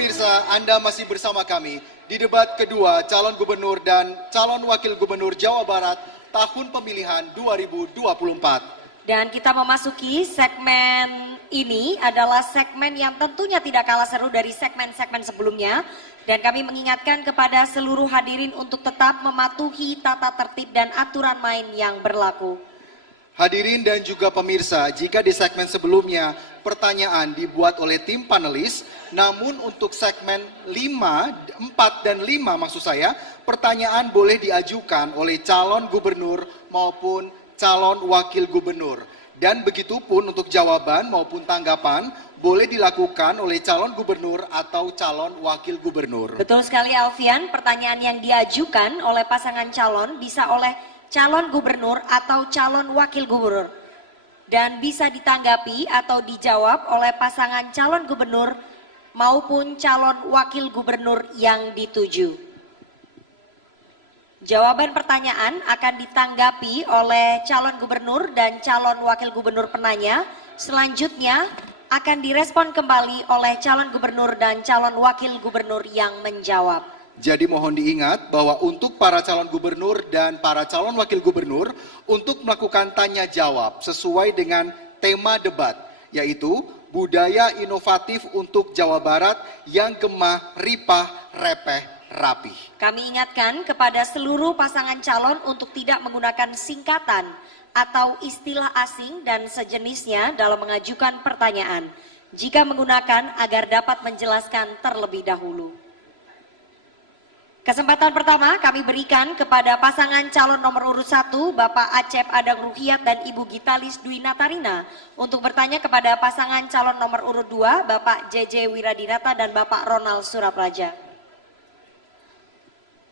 pemirsa, Anda masih bersama kami di debat kedua calon gubernur dan calon wakil gubernur Jawa Barat tahun pemilihan 2024. Dan kita memasuki segmen ini adalah segmen yang tentunya tidak kalah seru dari segmen-segmen sebelumnya. Dan kami mengingatkan kepada seluruh hadirin untuk tetap mematuhi tata tertib dan aturan main yang berlaku. Hadirin dan juga pemirsa, jika di segmen sebelumnya pertanyaan dibuat oleh tim panelis, namun untuk segmen 4 dan 5 maksud saya, pertanyaan boleh diajukan oleh calon gubernur maupun calon wakil gubernur. Dan begitupun untuk jawaban maupun tanggapan boleh dilakukan oleh calon gubernur atau calon wakil gubernur. Betul sekali Alfian, pertanyaan yang diajukan oleh pasangan calon bisa oleh calon gubernur atau calon wakil gubernur dan bisa ditanggapi atau dijawab oleh pasangan calon gubernur maupun calon wakil gubernur yang dituju. Jawaban pertanyaan akan ditanggapi oleh calon gubernur dan calon wakil gubernur penanya. Selanjutnya akan direspon kembali oleh calon gubernur dan calon wakil gubernur yang menjawab. Jadi mohon diingat bahwa untuk para calon gubernur dan para calon wakil gubernur untuk melakukan tanya jawab sesuai dengan tema debat, yaitu budaya inovatif untuk Jawa Barat yang gemah, ripah, repeh, rapih. Kami ingatkan kepada seluruh pasangan calon untuk tidak menggunakan singkatan atau istilah asing dan sejenisnya dalam mengajukan pertanyaan. Jika menggunakan agar dapat menjelaskan terlebih dahulu. Kesempatan pertama kami berikan kepada pasangan calon nomor urut 1 Bapak Acep Adang Ruhiat dan Ibu Gitalis Dwi Natarina untuk bertanya kepada pasangan calon nomor urut 2 Bapak JJ Wiradinata dan Bapak Ronald Surapraja.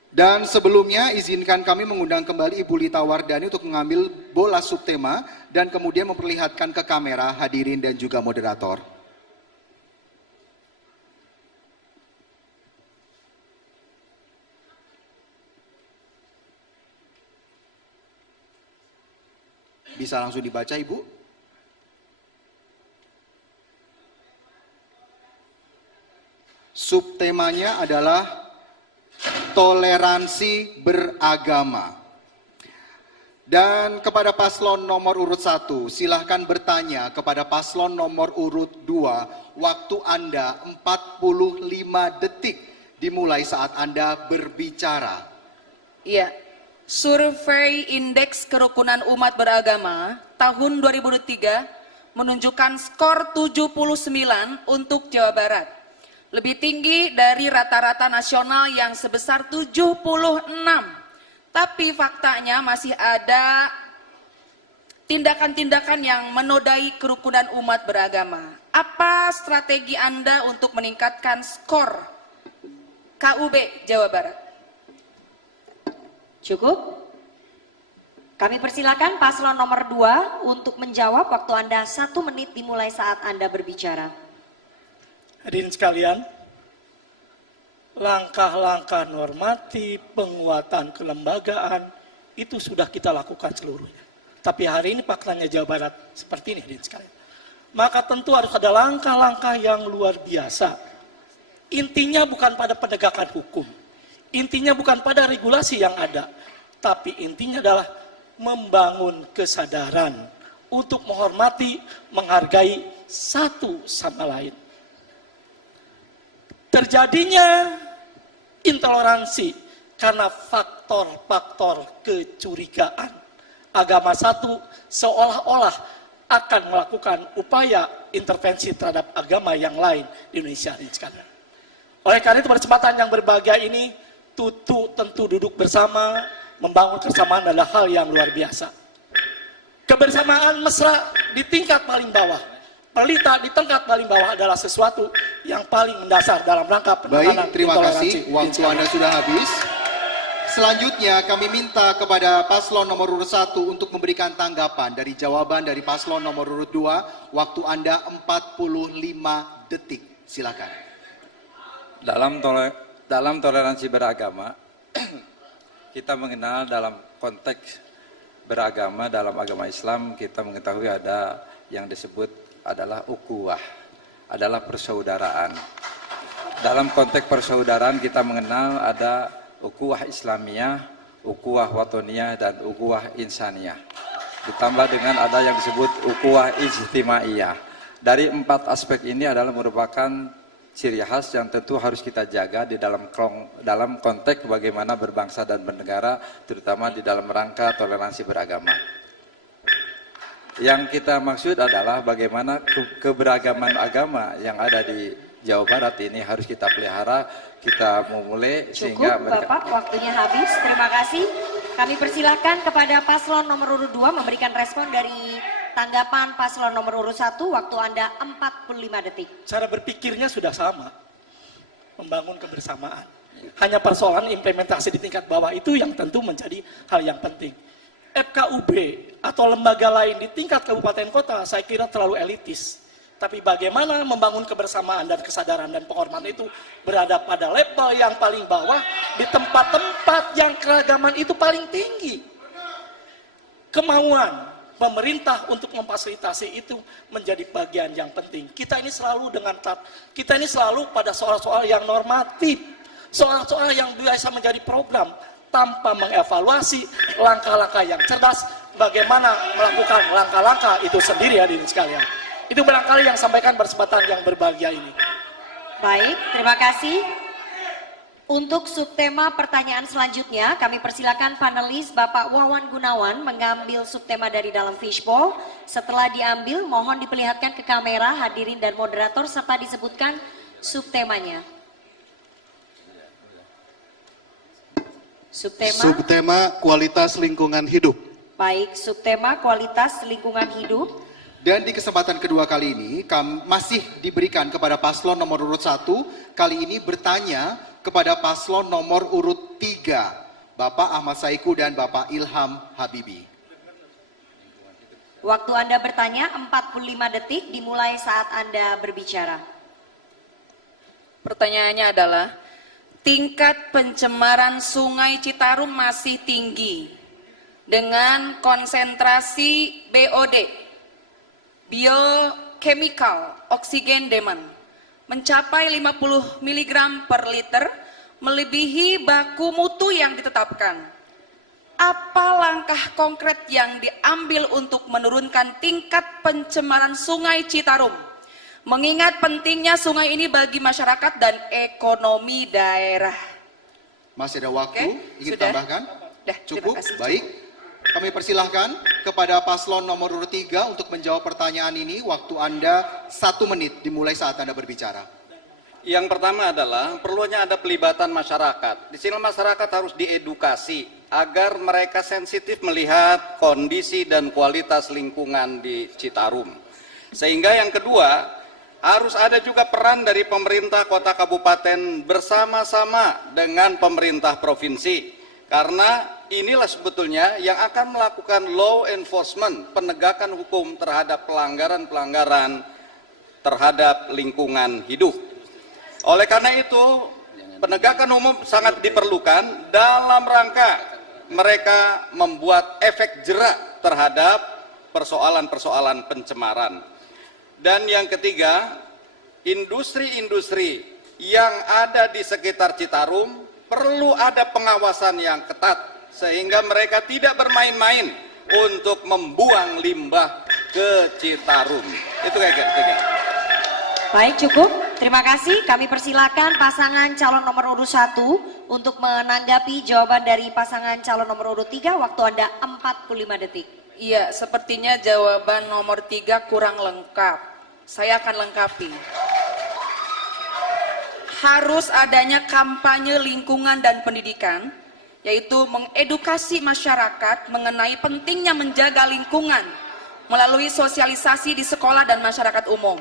Dan sebelumnya izinkan kami mengundang kembali Ibu Lita Wardani untuk mengambil bola subtema dan kemudian memperlihatkan ke kamera hadirin dan juga moderator. Bisa langsung dibaca, Ibu? Subtemanya adalah toleransi beragama. Dan kepada paslon nomor urut 1, silahkan bertanya kepada paslon nomor urut 2. Waktu Anda 45 detik dimulai saat Anda berbicara. Iya. Survei Indeks Kerukunan Umat Beragama tahun 2003 menunjukkan skor 79 untuk Jawa Barat. Lebih tinggi dari rata-rata nasional yang sebesar 76. Tapi faktanya masih ada tindakan-tindakan yang menodai kerukunan umat beragama. Apa strategi Anda untuk meningkatkan skor KUB Jawa Barat? Cukup? Kami persilakan paslon nomor 2 untuk menjawab. Waktu Anda 1 menit dimulai saat Anda berbicara. Hadirin sekalian, langkah-langkah normatif, penguatan kelembagaan, itu sudah kita lakukan seluruhnya. Tapi hari ini faktanya Jawa Barat seperti ini, hadirin sekalian. Maka tentu harus ada langkah-langkah yang luar biasa. Intinya bukan pada penegakan hukum. Intinya bukan pada regulasi yang ada, tapi intinya adalah membangun kesadaran untuk menghormati, menghargai satu sama lain. Terjadinya intoleransi karena faktor-faktor kecurigaan. Agama satu seolah-olah akan melakukan upaya intervensi terhadap agama yang lain di Indonesia ini sekarang. Oleh karena itu, pada kesempatan yang berbahagia ini, tentu duduk bersama, membangun kebersamaan adalah hal yang luar biasa. Kebersamaan mesra di tingkat paling bawah, pelita di tingkat paling bawah adalah sesuatu yang paling mendasar dalam rangka penanganan. Baik, terima kasih. Waktu Anda sudah habis. Selanjutnya kami minta kepada paslon nomor urut 1 untuk memberikan tanggapan dari jawaban dari paslon nomor urut 2. Waktu Anda 45 detik. Silakan. Dalam toleransi beragama, kita mengenal dalam konteks beragama, dalam agama Islam kita mengetahui ada yang disebut adalah ukhuwah, adalah persaudaraan. dalam konteks persaudaraan kita mengenal ada ukhuwah Islamiyah, ukhuwah watoniyah, dan ukhuwah insaniyah. Ditambah dengan ada yang disebut ukhuwah ijtimaiyah. Dari 4 aspek ini adalah merupakan ciri khas yang tentu harus kita jaga di dalam konteks bagaimana berbangsa dan bernegara, terutama di dalam rangka toleransi beragama. Yang kita maksud adalah bagaimana keberagaman agama yang ada di Jawa Barat ini harus kita pelihara, kita memulai sehingga Cukup Bapak, waktunya habis. Terima kasih. Kami persilakan kepada paslon nomor urut 2 memberikan respon dari tanggapan paslon nomor urut 1. Waktu Anda 45 detik. Cara berpikirnya sudah sama, membangun kebersamaan. Hanya persoalan implementasi di tingkat bawah itu yang tentu menjadi hal yang penting. FKUB atau lembaga lain di tingkat kabupaten kota saya kira terlalu elitis. Tapi bagaimana membangun kebersamaan dan kesadaran dan penghormatan itu berada pada level yang paling bawah di tempat-tempat yang keragaman itu paling tinggi. Kemauan pemerintah untuk memfasilitasi itu menjadi bagian yang penting. Kita ini selalu pada soal-soal yang normatif, soal-soal yang biasa menjadi program tanpa mengevaluasi langkah-langkah yang cerdas bagaimana melakukan langkah-langkah itu sendiri hadirin sekalian. Itu barangkali yang sampaikan bersempatan yang berbahagia ini. Baik, terima kasih. Untuk subtema pertanyaan selanjutnya, kami persilakan panelis Bapak Wawan Gunawan mengambil subtema dari dalam fishbowl. Setelah diambil, mohon diperlihatkan ke kamera hadirin dan moderator serta disebutkan subtemanya. Subtema kualitas lingkungan hidup. Baik, subtema kualitas lingkungan hidup. Dan di kesempatan kedua kali ini masih diberikan kepada paslon nomor urut 1, kali ini bertanya kepada paslon nomor urut 3, Bapak Ahmad Saiku dan Bapak Ilham Habibi. Waktu Anda bertanya 45 detik dimulai saat Anda berbicara. Pertanyaannya adalah, tingkat pencemaran Sungai Citarum masih tinggi dengan konsentrasi BOD, biochemical oxygen demand, mencapai 50 mg per liter, melebihi baku mutu yang ditetapkan. Apa langkah konkret yang diambil untuk menurunkan tingkat pencemaran Sungai Citarum? Mengingat pentingnya sungai ini bagi masyarakat dan ekonomi daerah. Masih ada waktu, ingin sudah. tambahkan? Dah, Cukup, terima kasih. baik. Kami persilahkan kepada paslon nomor urut 3 untuk menjawab pertanyaan ini. Waktu Anda 1 menit dimulai saat Anda berbicara. Yang pertama adalah perlunya ada pelibatan masyarakat. Di sini masyarakat harus diedukasi agar mereka sensitif melihat kondisi dan kualitas lingkungan di Citarum. Sehingga yang kedua, harus ada juga peran dari pemerintah kota kabupaten bersama-sama dengan pemerintah provinsi. Karena inilah sebetulnya yang akan melakukan law enforcement, penegakan hukum terhadap pelanggaran-pelanggaran terhadap lingkungan hidup. Oleh karena itu, penegakan umum sangat diperlukan dalam rangka mereka membuat efek jerak terhadap persoalan-persoalan pencemaran. Dan yang ketiga, industri-industri yang ada di sekitar Citarum perlu ada pengawasan yang ketat sehingga mereka tidak bermain-main untuk membuang limbah ke Citarum. Itu kayak ketiga. Baik, cukup. Terima kasih. Kami persilakan pasangan calon nomor urut 1 untuk menanggapi jawaban dari pasangan calon nomor urut 3. Waktu Anda 45 detik. Iya, sepertinya jawaban nomor 3 kurang lengkap. Saya akan lengkapi. Harus adanya kampanye lingkungan dan pendidikan, yaitu mengedukasi masyarakat mengenai pentingnya menjaga lingkungan melalui sosialisasi di sekolah dan masyarakat umum.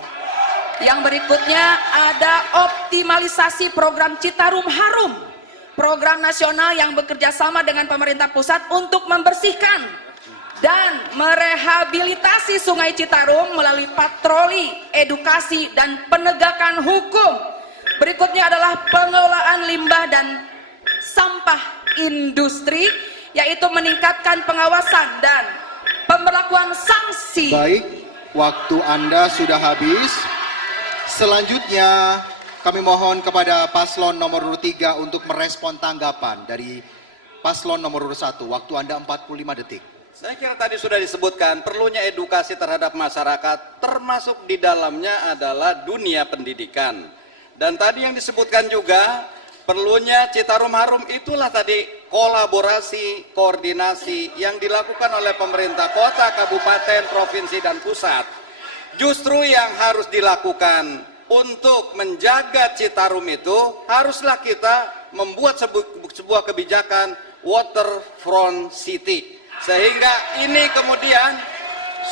Yang berikutnya ada optimalisasi program Citarum Harum, program nasional yang bekerja sama dengan pemerintah pusat untuk membersihkan dan merehabilitasi Sungai Citarum melalui patroli, edukasi, dan penegakan hukum. Berikutnya adalah pengelolaan limbah dan sampah industri, yaitu meningkatkan pengawasan dan pemberlakuan sanksi. Baik, waktu Anda sudah habis. Selanjutnya Kami mohon kepada paslon nomor urut 3 untuk merespon tanggapan dari paslon nomor urut 1. Waktu Anda 45 detik. Saya kira tadi sudah disebutkan perlunya edukasi terhadap masyarakat, termasuk di dalamnya adalah dunia pendidikan. Dan tadi yang disebutkan juga perlunya Citarum Harum, itulah tadi kolaborasi, koordinasi yang dilakukan oleh pemerintah kota, kabupaten, provinsi, dan pusat. Justru yang harus dilakukan untuk menjaga Citarum itu, haruslah kita membuat sebuah kebijakan waterfront city. Sehingga ini kemudian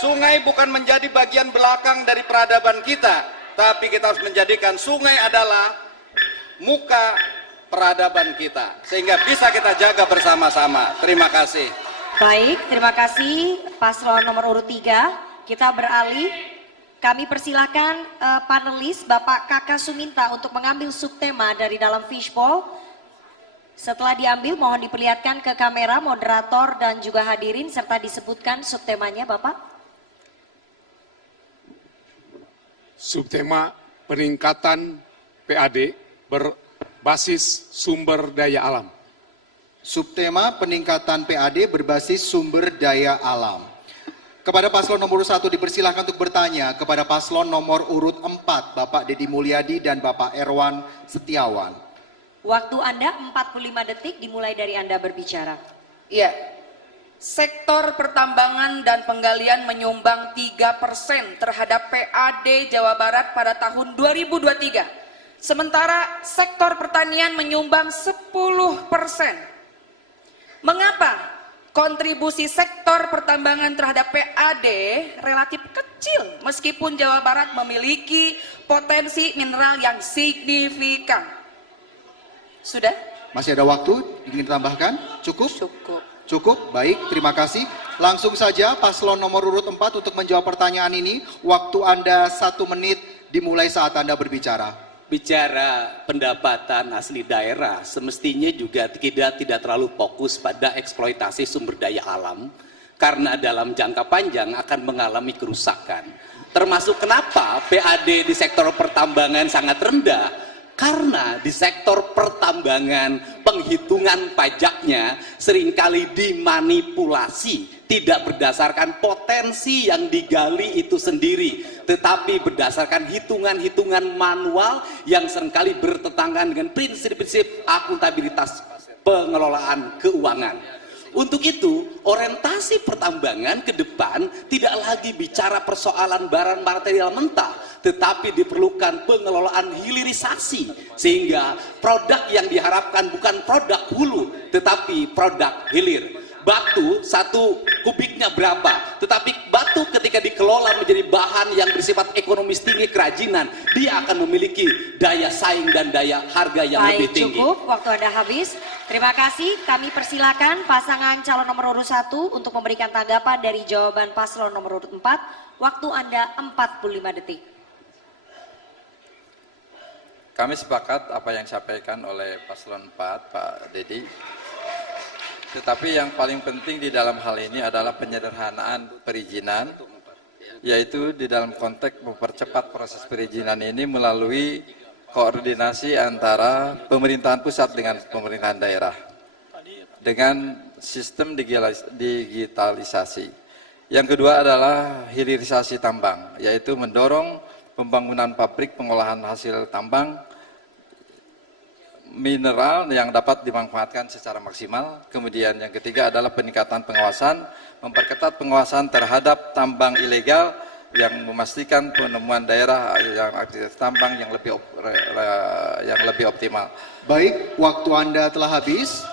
sungai bukan menjadi bagian belakang dari peradaban kita, tapi kita harus menjadikan sungai adalah muka peradaban kita, sehingga bisa kita jaga bersama-sama. Terima kasih. Baik, terima kasih paslon nomor urut 3. Kita beralih, kami persilakan panelis Bapak Kaka Suminta untuk mengambil subtema dari dalam fishbowl. Setelah diambil, mohon diperlihatkan ke kamera, moderator dan juga hadirin, serta disebutkan subtemanya Bapak. Subtema peningkatan PAD berbasis sumber daya alam. Subtema peningkatan PAD berbasis sumber daya alam. Kepada paslon nomor 1 dipersilahkan untuk bertanya kepada paslon nomor urut 4, Bapak Dedi Mulyadi dan Bapak Erwan Setiawan. Waktu Anda 45 detik dimulai dari Anda berbicara. Iya. Sektor pertambangan dan penggalian menyumbang 3% terhadap PAD Jawa Barat pada tahun 2023. Sementara sektor pertanian menyumbang 10%. Mengapa kontribusi sektor pertambangan terhadap PAD relatif kecil meskipun Jawa Barat memiliki potensi mineral yang signifikan? Sudah? Masih ada waktu? Ingin ditambahkan? Cukup? Cukup. Cukup? Baik, terima kasih. Langsung saja paslon nomor urut 4 untuk menjawab pertanyaan ini. Waktu Anda 1 menit dimulai saat Anda berbicara. Bicara pendapatan asli daerah, semestinya juga tidak terlalu fokus pada eksploitasi sumber daya alam, karena dalam jangka panjang akan mengalami kerusakan. Termasuk kenapa PAD di sektor pertambangan sangat rendah, karena di sektor pertambangan penghitungan pajaknya seringkali dimanipulasi, tidak berdasarkan potensi yang digali itu sendiri, tetapi berdasarkan hitungan-hitungan manual yang seringkali bertentangan dengan prinsip-prinsip akuntabilitas pengelolaan keuangan. Untuk itu, orientasi pertambangan ke depan tidak lagi bicara persoalan barang material mentah, tetapi diperlukan pengelolaan hilirisasi, sehingga produk yang diharapkan bukan produk hulu, tetapi produk hilir. Batu 1 kubiknya berapa, tetapi batu ketika dikelola menjadi bahan yang bersifat ekonomis tinggi, kerajinan, dia akan memiliki daya saing dan daya harga yang lebih tinggi. Cukup, waktu Anda habis. Terima kasih, kami persilakan pasangan calon nomor urut 1 untuk memberikan tanggapan dari jawaban paslon nomor urut 4. Waktu Anda 45 detik. Kami sepakat apa yang disampaikan oleh paslon 4, Pak Dedi. Tetapi yang paling penting di dalam hal ini adalah penyederhanaan perizinan, yaitu di dalam konteks mempercepat proses perizinan ini melalui koordinasi antara pemerintahan pusat dengan pemerintahan daerah dengan sistem digitalisasi. Yang kedua adalah hilirisasi tambang, yaitu mendorong pembangunan pabrik pengolahan hasil tambang mineral yang dapat dimanfaatkan secara maksimal. Kemudian yang ketiga adalah peningkatan pengawasan, memperketat pengawasan terhadap tambang ilegal yang memastikan penemuan daerah yang aktivitas tambang yang lebih optimal. Baik, waktu Anda telah habis.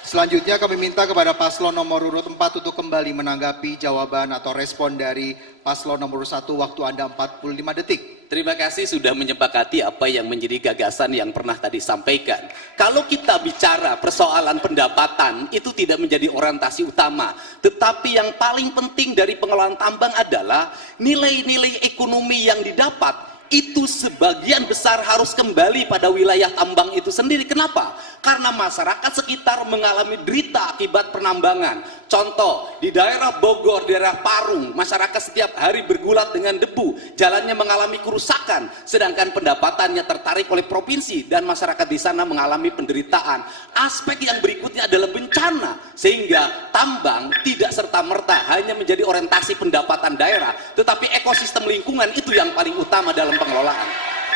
Selanjutnya kami minta kepada paslon nomor urut 4 untuk kembali menanggapi jawaban atau respon dari paslon nomor 1. Waktu Anda 45 detik. Terima kasih sudah menyepakati apa yang menjadi gagasan yang pernah tadi sampaikan. Kalau kita bicara persoalan pendapatan, itu tidak menjadi orientasi utama. Tetapi yang paling penting dari pengelolaan tambang adalah nilai-nilai ekonomi yang didapat, itu sebagian besar harus kembali pada wilayah tambang itu sendiri. Kenapa? Karena masyarakat sekitar mengalami derita akibat penambangan. Contoh, di daerah Bogor, daerah Parung, masyarakat setiap hari bergulat dengan debu, jalannya mengalami kerusakan, sedangkan pendapatannya tertarik oleh provinsi dan masyarakat di sana mengalami penderitaan. Aspek yang berikutnya adalah bencana, sehingga tambang tidak serta-merta hanya menjadi orientasi pendapatan daerah, tetapi ekosistem lingkungan itu yang paling utama dalam pengelolaan.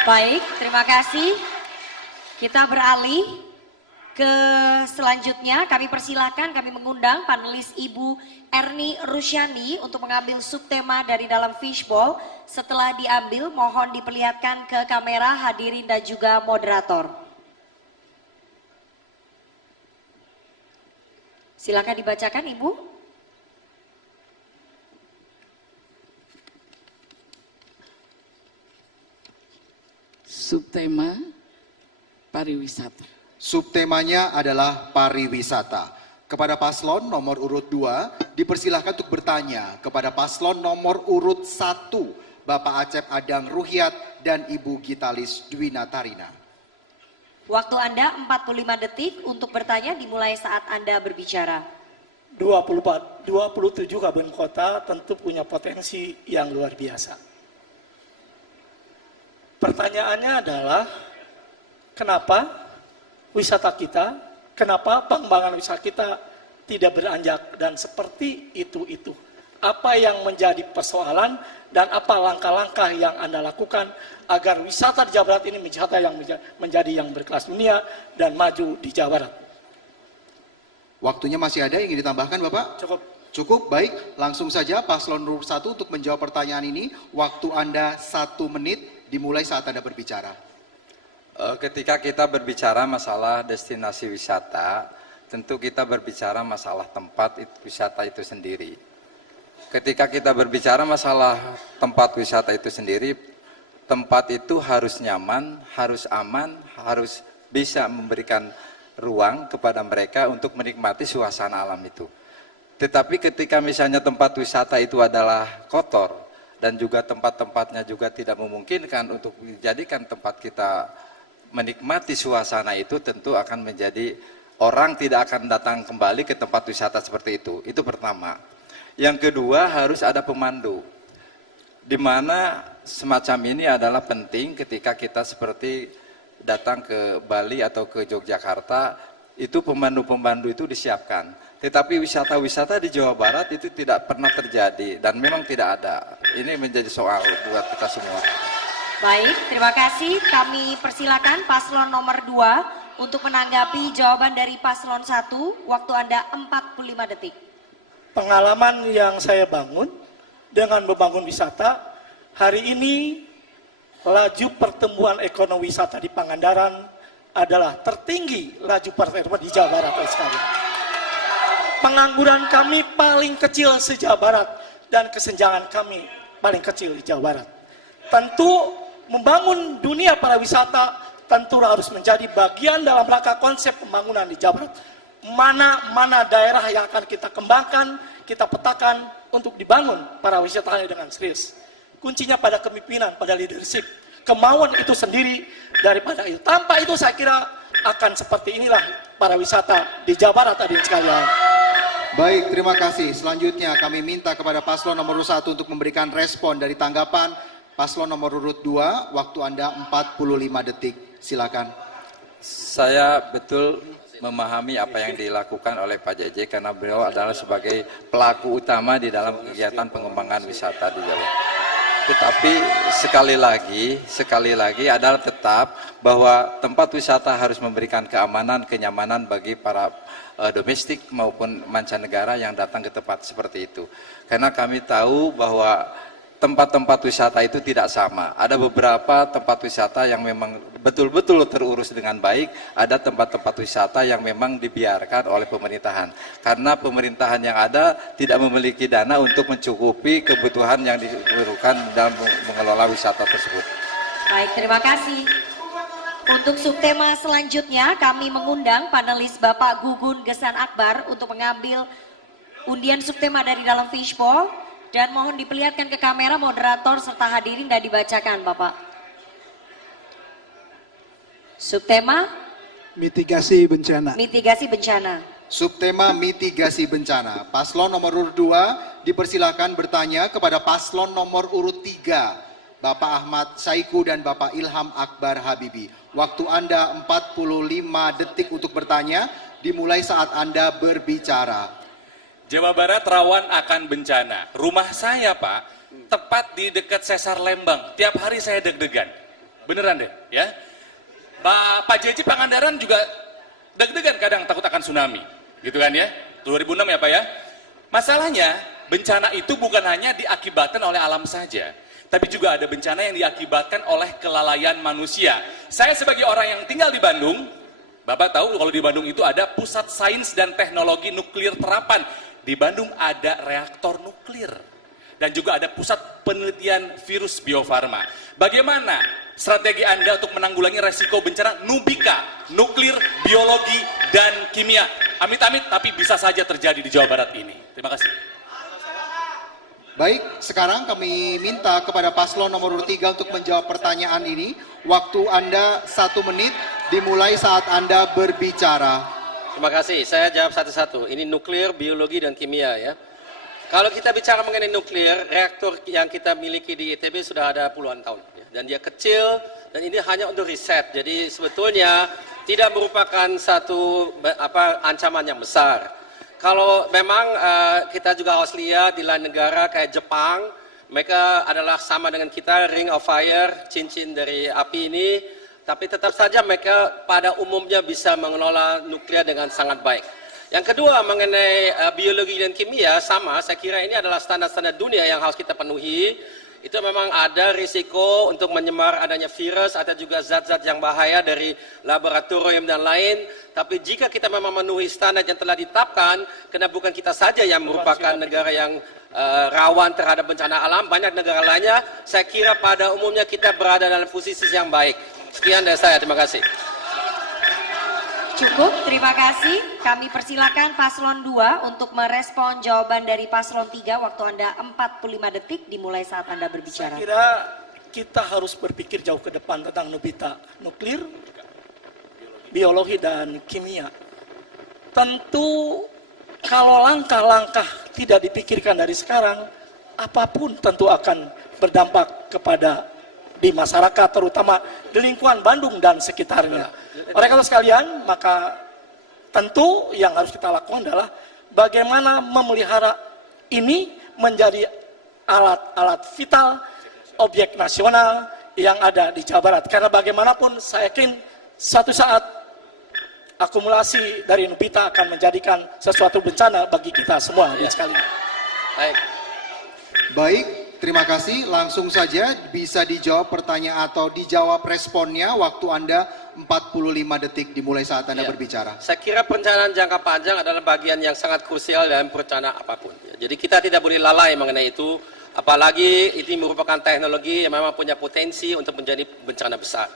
Baik, terima kasih. Kita beralih ke selanjutnya. Kami persilakan, kami mengundang panelis Ibu Erni Rusyani untuk mengambil subtema dari dalam fishbowl. Setelah diambil, mohon diperlihatkan ke kamera hadirin dan juga moderator. Silakan dibacakan, Ibu. Subtema pariwisata. Subtemanya adalah pariwisata. Kepada paslon nomor urut 2, dipersilahkan untuk bertanya kepada paslon nomor urut 1, Bapak Acep Adang Ruhyat dan Ibu Gitalis Dwina Tarina. Waktu Anda 45 detik untuk bertanya dimulai saat Anda berbicara. 27 kabupaten kota tentu punya potensi yang luar biasa. Pertanyaannya adalah, kenapa wisata kita, kenapa pengembangan wisata kita tidak beranjak dan seperti itu? Apa yang menjadi persoalan dan apa langkah-langkah yang Anda lakukan agar wisata di Jawa Barat ini menjadi yang berkelas dunia dan maju di Jawa Barat? Waktunya masih ada yang ingin ditambahkan, Bapak? Cukup, baik. Langsung saja paslon nomor 1 untuk menjawab pertanyaan ini. Waktu Anda 1 menit dimulai saat Anda berbicara. Ketika kita berbicara masalah destinasi wisata, tentu kita berbicara masalah tempat wisata itu sendiri. Ketika kita berbicara masalah tempat wisata itu sendiri, tempat itu harus nyaman, harus aman, harus bisa memberikan ruang kepada mereka untuk menikmati suasana alam itu. Tetapi ketika misalnya tempat wisata itu adalah kotor dan juga tempat-tempatnya juga tidak memungkinkan untuk dijadikan tempat kita menikmati suasana itu, tentu akan menjadi orang tidak akan datang kembali ke tempat wisata seperti itu. Itu pertama. Yang kedua, harus ada pemandu. Di mana semacam ini adalah penting ketika kita seperti datang ke Bali atau ke Yogyakarta, itu pemandu-pemandu itu disiapkan. Tetapi wisata-wisata di Jawa Barat itu tidak pernah terjadi dan memang tidak ada. Ini menjadi soal buat kita semua. Baik, terima kasih. Kami persilakan paslon nomor 2 untuk menanggapi jawaban dari paslon 1. Waktu Anda 45 detik. Pengalaman yang saya bangun dengan membangun wisata, hari ini laju pertumbuhan ekonomi wisata di Pangandaran adalah tertinggi laju pertumbuhan di Jawa Barat sekali. Pengangguran kami paling kecil se-Jawa Barat dan kesenjangan kami paling kecil di Jawa Barat. Tentu membangun dunia pariwisata tentu harus menjadi bagian dalam rangka konsep pembangunan di Jawa Barat. Mana daerah yang akan kita kembangkan, kita petakan untuk dibangun pariwisatanya dengan serius. Kuncinya pada kepemimpinan, pada leadership, kemauan itu sendiri daripada itu. Tanpa itu saya kira akan seperti inilah pariwisata di Jawa Barat tadi sekalian. Baik, terima kasih. Selanjutnya kami minta kepada paslon nomor 1 untuk memberikan respon dari tanggapan paslon nomor urut 2, waktu Anda 45 detik. Silakan. Saya betul memahami apa yang dilakukan oleh Pak JJ karena beliau adalah sebagai pelaku utama di dalam kegiatan pengembangan wisata di Jawa. Tetapi sekali lagi adalah tetap bahwa tempat wisata harus memberikan keamanan, kenyamanan bagi para domestik maupun mancanegara yang datang ke tempat seperti itu. Karena kami tahu bahwa tempat-tempat wisata itu tidak sama. Ada beberapa tempat wisata yang memang betul-betul terurus dengan baik, ada tempat-tempat wisata yang memang dibiarkan oleh pemerintahan. Karena pemerintahan yang ada tidak memiliki dana untuk mencukupi kebutuhan yang diperlukan dalam mengelola wisata tersebut. Baik, terima kasih. Untuk subtema selanjutnya kami mengundang panelis Bapak Gugun Gesan Akbar untuk mengambil undian subtema dari dalam fishbowl. Dan mohon diperlihatkan ke kamera moderator serta hadirin dan dibacakan, Bapak. Subtema mitigasi bencana. Mitigasi bencana. Subtema mitigasi bencana. Paslon nomor urut 2 dipersilakan bertanya kepada paslon nomor urut 3, Bapak Ahmad Saiku dan Bapak Ilham Akbar Habibi. Waktu Anda 45 detik untuk bertanya, dimulai saat Anda berbicara. Jawa Barat rawan akan bencana. Rumah saya, Pak, tepat di dekat Sesar Lembang. Tiap hari saya deg-degan. Beneran deh, ya. Pak JJ Pangandaran juga deg-degan kadang takut akan tsunami. Gitu kan ya, 2006 ya Pak ya. Masalahnya, bencana itu bukan hanya diakibatkan oleh alam saja, tapi juga ada bencana yang diakibatkan oleh kelalaian manusia. Saya sebagai orang yang tinggal di Bandung, Bapak tahu kalau di Bandung itu ada Pusat Sains dan Teknologi Nuklir Terapan. Di Bandung ada reaktor nuklir. Dan juga ada Pusat Penelitian Virus Bio Farma. Bagaimana strategi Anda untuk menanggulangi resiko bencana Nubika, nuklir, biologi, dan kimia? Amit-amit, tapi bisa saja terjadi di Jawa Barat ini. Terima kasih. Baik, sekarang kami minta kepada paslon nomor urut 3 untuk menjawab pertanyaan ini. Waktu Anda 1 menit, dimulai saat Anda berbicara. Terima kasih, saya jawab satu-satu. Ini nuklir, biologi, dan kimia ya. Kalau kita bicara mengenai nuklir, reaktor yang kita miliki di ITB sudah ada puluhan tahun. Ya. Dan dia kecil, dan ini hanya untuk riset. Jadi sebetulnya tidak merupakan satu ancaman yang besar. Kalau memang kita juga harus lihat di lain negara kayak Jepang, mereka adalah sama dengan kita, Ring of Fire, cincin dari api ini, tapi tetap saja mereka pada umumnya bisa mengelola nuklir dengan sangat baik. Yang kedua mengenai biologi dan kimia, sama, saya kira ini adalah standar-standar dunia yang harus kita penuhi. Itu memang ada risiko untuk menyemar adanya virus, ada juga zat-zat yang bahaya dari laboratorium dan lain. Tapi jika kita memang memenuhi standar yang telah ditetapkan, karena bukan kita saja yang merupakan negara yang rawan terhadap bencana alam, banyak negara lainnya, saya kira pada umumnya kita berada dalam posisi yang baik. Sekian dari saya, terima kasih. Cukup, terima kasih. Kami persilakan paslon 2 untuk merespon jawaban dari paslon 3. Waktu Anda 45 detik, dimulai saat Anda berbicara. Saya kira kita harus berpikir jauh ke depan tentang nuklir, biologi, dan kimia. Tentu kalau langkah-langkah tidak dipikirkan dari sekarang, apapun tentu akan berdampak kepada di masyarakat, terutama di lingkungan Bandung dan sekitarnya. Oleh karena sekalian, maka tentu yang harus kita lakukan adalah bagaimana memelihara ini menjadi alat-alat vital, objek nasional yang ada di Jawa Barat. Karena bagaimanapun saya yakin suatu saat akumulasi dari Nubita akan menjadikan sesuatu bencana bagi kita semua sekalian. Baik, terima kasih. Langsung saja bisa dijawab pertanyaan atau dijawab responnya. Waktu Anda 45 detik, dimulai saat Anda berbicara. Saya kira perencanaan jangka panjang adalah bagian yang sangat krusial dalam perencanaan apapun. Jadi kita tidak boleh lalai mengenai itu, apalagi ini merupakan teknologi yang memang punya potensi untuk menjadi bencana besar.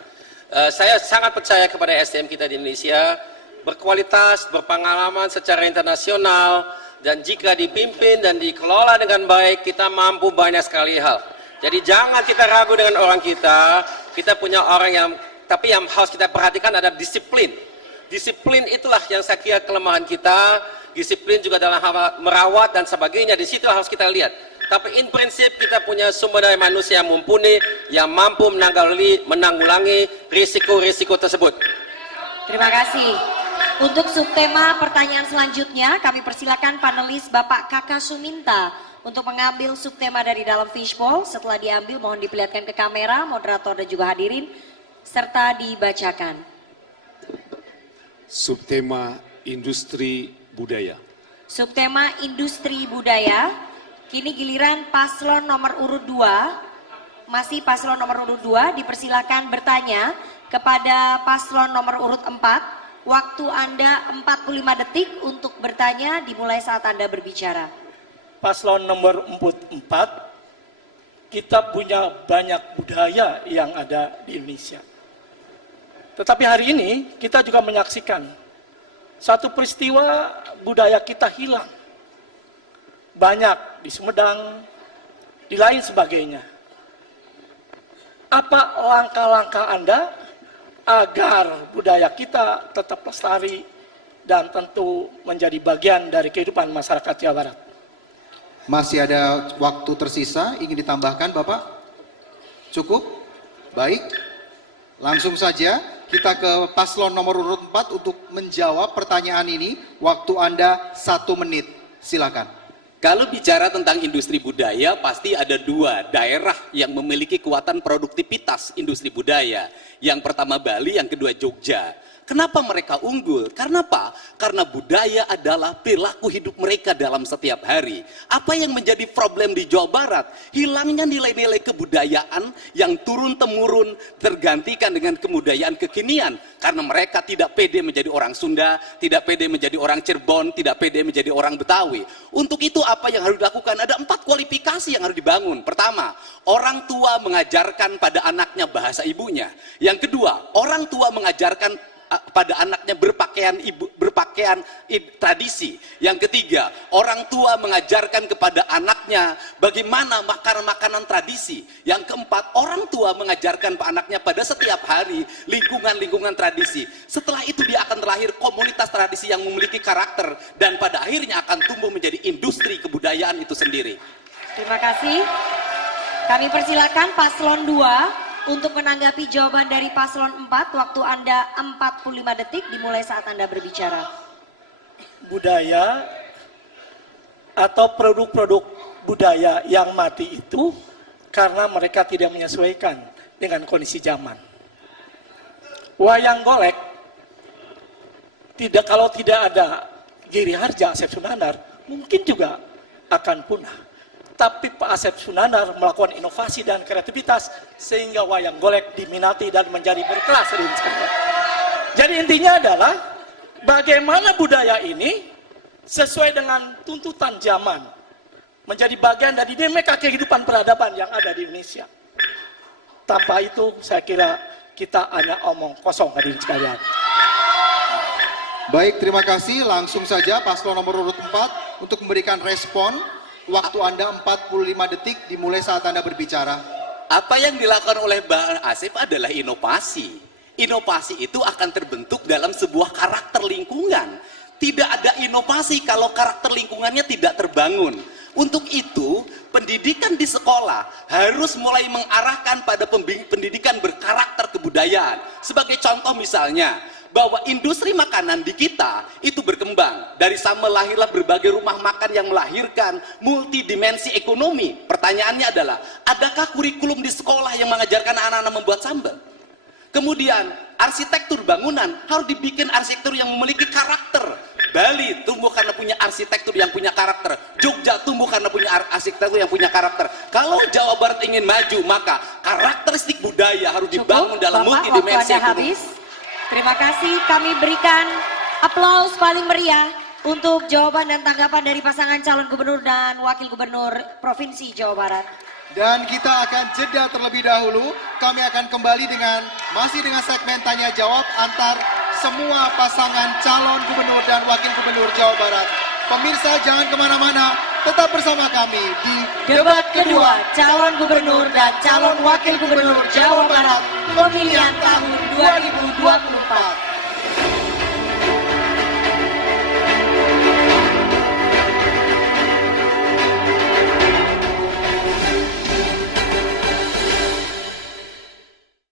Saya sangat percaya kepada SDM kita di Indonesia, berkualitas, berpengalaman secara internasional, dan jika dipimpin dan dikelola dengan baik, kita mampu banyak sekali hal. Jadi jangan kita ragu dengan orang kita punya orang yang, tapi yang harus kita perhatikan adalah disiplin. Disiplin itulah yang saya kira kelemahan kita, disiplin juga dalam hal merawat dan sebagainya, di situ harus kita lihat. Tapi in prinsip kita punya sumber daya manusia yang mumpuni, yang mampu menanggulangi risiko-risiko tersebut. Terima kasih. Untuk subtema pertanyaan selanjutnya, kami persilakan panelis Bapak Kaka Suminta untuk mengambil subtema dari dalam fishbowl. Setelah diambil, mohon diperlihatkan ke kamera, moderator dan juga hadirin, serta dibacakan. Subtema industri budaya. Subtema industri budaya. Kini giliran paslon nomor urut 2. Masih paslon nomor urut 2, dipersilakan bertanya kepada paslon nomor urut 4. Waktu Anda 45 detik untuk bertanya, dimulai saat Anda berbicara. Paslon nomor 4, kita punya banyak budaya yang ada di Indonesia. Tetapi hari ini kita juga menyaksikan satu peristiwa budaya kita hilang. Banyak di Sumedang, di lain sebagainya. Apa langkah-langkah Anda agar budaya kita tetap lestari dan tentu menjadi bagian dari kehidupan masyarakat Jawa Barat. Masih ada waktu tersisa, ingin ditambahkan Bapak? Cukup? Baik. Langsung saja kita ke paslon nomor urut 4 untuk menjawab pertanyaan ini. Waktu Anda 1 menit. Silakan. Kalau bicara tentang industri budaya, pasti ada dua daerah yang memiliki kekuatan produktivitas industri budaya. Yang pertama Bali, yang kedua Jogja. Kenapa mereka unggul? Karena apa? Karena budaya adalah perilaku hidup mereka dalam setiap hari. Apa yang menjadi problem di Jawa Barat? Hilangnya nilai-nilai kebudayaan yang turun-temurun tergantikan dengan kebudayaan kekinian. Karena mereka tidak pede menjadi orang Sunda, tidak pede menjadi orang Cirebon, tidak pede menjadi orang Betawi. Untuk itu apa yang harus dilakukan? Ada 4 kualifikasi yang harus dibangun. Pertama, orang tua mengajarkan pada anaknya bahasa ibunya. Yang kedua, orang tua mengajarkan pada anaknya berpakaian tradisi. Yang ketiga, orang tua mengajarkan kepada anaknya bagaimana makan makanan tradisi. Yang keempat, orang tua mengajarkan anaknya pada setiap hari lingkungan tradisi. Setelah itu dia akan terlahir komunitas tradisi yang memiliki karakter dan pada akhirnya akan tumbuh menjadi industri kebudayaan itu sendiri. Terima kasih. Kami persilakan paslon 2 untuk menanggapi jawaban dari paslon 4. Waktu Anda 45 detik dimulai saat Anda berbicara. Budaya atau produk-produk budaya yang mati itu karena mereka tidak menyesuaikan dengan kondisi zaman. Wayang golek, kalau tidak ada Giri Harja, Asep Sunandar, mungkin juga akan punah. Tapi Pak Asep Sunandar melakukan inovasi dan kreativitas sehingga wayang golek diminati dan menjadi berkelas. Jadi intinya adalah bagaimana budaya ini sesuai dengan tuntutan zaman menjadi bagian dari dinamika kehidupan peradaban yang ada di Indonesia. Tanpa itu saya kira kita hanya omong kosong hadirin sekalian. Baik, terima kasih. Langsung saja paslon nomor urut 4 untuk memberikan respon. Waktu Anda 45 detik dimulai saat Anda berbicara. Apa yang dilakukan oleh Bang Asep adalah inovasi. Inovasi itu akan terbentuk dalam sebuah karakter lingkungan. Tidak ada inovasi kalau karakter lingkungannya tidak terbangun. Untuk itu, pendidikan di sekolah harus mulai mengarahkan pada pendidikan berkarakter kebudayaan. Sebagai contoh misalnya, bahwa industri makanan di kita itu berkembang. Dari sama lahirlah berbagai rumah makan yang melahirkan multidimensi ekonomi. Pertanyaannya adalah, adakah kurikulum di sekolah yang mengajarkan anak-anak membuat sambal? Kemudian, arsitektur bangunan harus dibikin arsitektur yang memiliki karakter. Bali tumbuh karena punya arsitektur yang punya karakter. Jogja tumbuh karena punya arsitektur yang punya karakter. Kalau Jawa Barat ingin maju, maka karakteristik budaya harus dibangun dalam multidimensi ekonomi. Terima kasih, kami berikan aplaus paling meriah untuk jawaban dan tanggapan dari pasangan calon gubernur dan wakil gubernur Provinsi Jawa Barat. Dan kita akan jeda terlebih dahulu. Kami akan kembali masih dengan segmen tanya jawab antar semua pasangan calon gubernur dan wakil gubernur Jawa Barat. Pemirsa jangan kemana-mana, tetap bersama kami di Debat kedua calon gubernur dan calon wakil gubernur Jawa Barat pemilihan tahun 2024.